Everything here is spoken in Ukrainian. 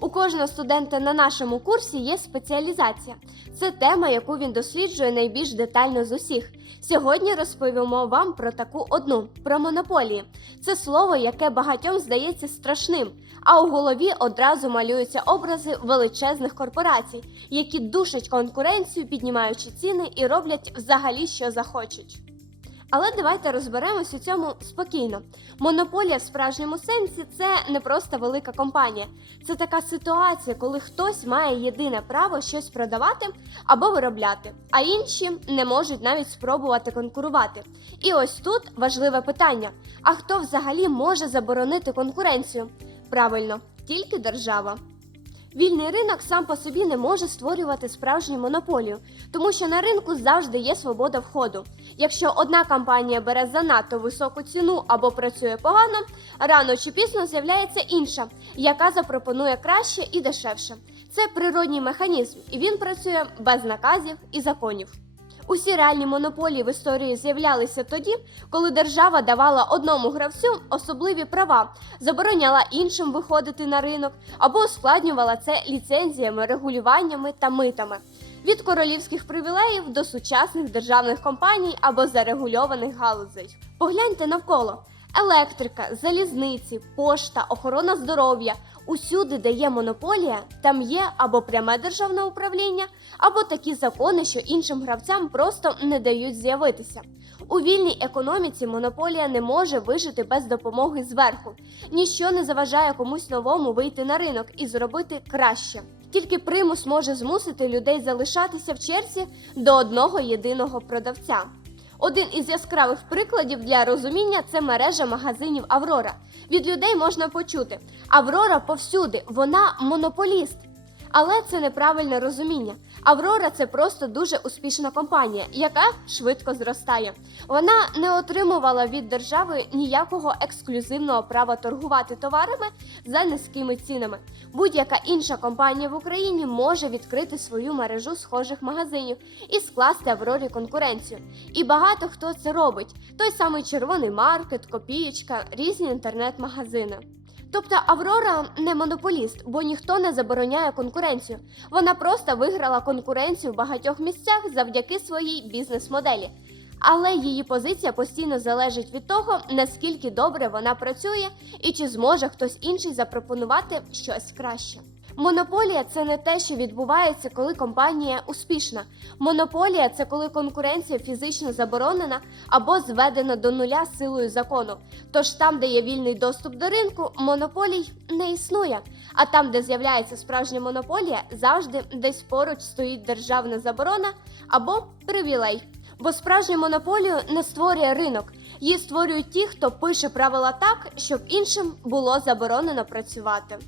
кожного студента на нашому курсі є спеціалізація. Це тема, яку він досліджує найбільш детально з усіх. Сьогодні розповімо вам про таку одну про монополії. Це слово, яке багатьом здається страшним, а у голові одразу малюються образи величезних корпорацій, які душать конкуренцію, піднімаючи ціни і роблять взагалі, що захочуть. Але давайте розберемось у цьому спокійно. Монополія в справжньому сенсі це не просто велика компанія. Це така ситуація, коли хтось має єдине право щось продавати або виробляти, а інші не можуть навіть спробувати конкурувати. І ось тут важливе питання: а хто взагалі може заборонити конкуренцію? Правильно, тільки держава. Вільний ринок сам по собі не може створювати справжню монополію, тому що на ринку завжди є свобода входу. Якщо одна компанія бере занадто високу ціну або працює погано, рано чи пізно з'являється інша, яка запропонує краще і дешевше. Це природній механізм, і він працює без наказів і законів. Усі реальні монополії в історії з'являлися тоді, коли держава давала одному гравцю особливі права, забороняла іншим виходити на ринок або ускладнювала це ліцензіями, регулюваннями та митами. Від королівських привілеїв до сучасних державних компаній або зарегульованих галузей. Погляньте навколо: електрика, залізниці, пошта, охорона здоров'я. Усюди, де є монополія, там є або пряме державне управління, або такі закони, що іншим гравцям просто не дають з'явитися. У вільній економіці монополія не може вижити без допомоги зверху. Ніщо не заважає комусь новому вийти на ринок і зробити краще. Тільки примус може змусити людей залишатися в черзі до одного єдиного продавця. Один із яскравих прикладів для розуміння це мережа магазинів Аврора. Від людей можна почути: Аврора повсюди, вона монополіст. Але це неправильне розуміння. Аврора це просто дуже успішна компанія, яка швидко зростає. Вона не отримувала від держави ніякого ексклюзивного права торгувати товарами за низькими цінами. Будь-яка інша компанія в Україні може відкрити свою мережу схожих магазинів і скласти Аврорі конкуренцію. І багато хто це робить: той самий червоний маркет, копієчка, різні інтернет-магазини. Тобто Аврора не монополіст, бо ніхто не забороняє конкуренцію. Вона просто виграла конкуренцію в багатьох місцях завдяки своїй бізнес-моделі. Але її позиція постійно залежить від того, наскільки добре вона працює і чи зможе хтось інший запропонувати щось краще. Монополія це не те, що відбувається, коли компанія успішна. Монополія це коли конкуренція фізично заборонена або зведена до нуля силою закону. Тож там, де є вільний доступ до ринку, монополій не існує. А там, де з'являється справжня монополія, завжди десь поруч стоїть державна заборона або привілей. Бо справжню монополію не створює ринок, її створюють ті, хто пише правила так, щоб іншим було заборонено працювати.